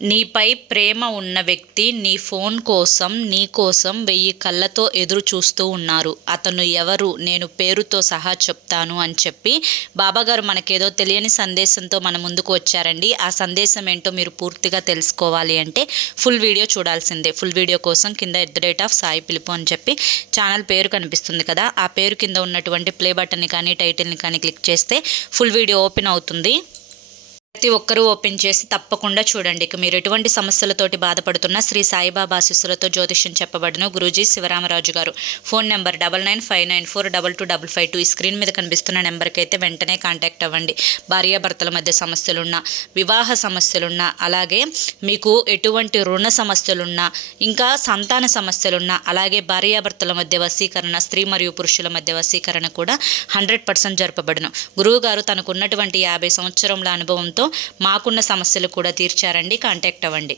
నీపై ప్రేమ ఉన్న వ్యక్తి నీ ఫోన్ కోసం నీ కోసం 1000 కళ్ళతో ఎదురు చూస్తూ ఉన్నారు. అతను ఎవరు, నేను పేరుతో సహా చెప్తాను అని చెప్పి బాబాగారు మనకేదో తెలియని సందేశంతో మన ముందుకు వచ్చారండి. ఆ సందేశం ఏంటో మీరు పూర్తిగా తెలుసుకోవాలి అంటే ఫుల్ వీడియో చూడాల్సిందే. ఫుల్ వీడియో కోసం కింద @సాయి పిలుపు అని చెప్పి ఛానల్ పేరు కనిపిస్తుంది కదా, ఆ పేరు కింద ఉన్నటువంటి ప్లే బటన్ని కానీ టైటిల్ని కానీ క్లిక్ చేస్తే ఫుల్ వీడియో ఓపెన్ అవుతుంది. ప్రతి ఒక్కరూ ఓపెన్ చేసి తప్పకుండా చూడండి. ఇక మీరు ఎటువంటి సమస్యలతోటి బాధపడుతున్న శ్రీ సాయిబాబా ఆశీస్సులతో జ్యోతిష్యం చెప్పబడిన గురూజీ శివరామరాజు గారు. Phone number 9959422252. ఈ స్క్రీన్ మీద కనిపిస్తున్న నెంబర్కి అయితే వెంటనే కాంటాక్ట్ అవ్వండి. భార్యాభర్తల మధ్య సమస్యలున్నా, వివాహ సమస్యలున్నా, అలాగే మీకు ఎటువంటి రుణ సమస్యలున్నా, ఇంకా సంతాన సమస్యలున్నా, అలాగే భార్యాభర్తల మధ్య వశీకరణ, స్త్రీ మరియు పురుషుల మధ్య వశీకరణ కూడా 100% జరపబడును. గురువు గారు తనకున్నటువంటి 50 సంవత్సరముల అనుభవంతో మాకున్న సమస్యలు కూడా తీర్చారండి. కాంటాక్ట్ అవ్వండి.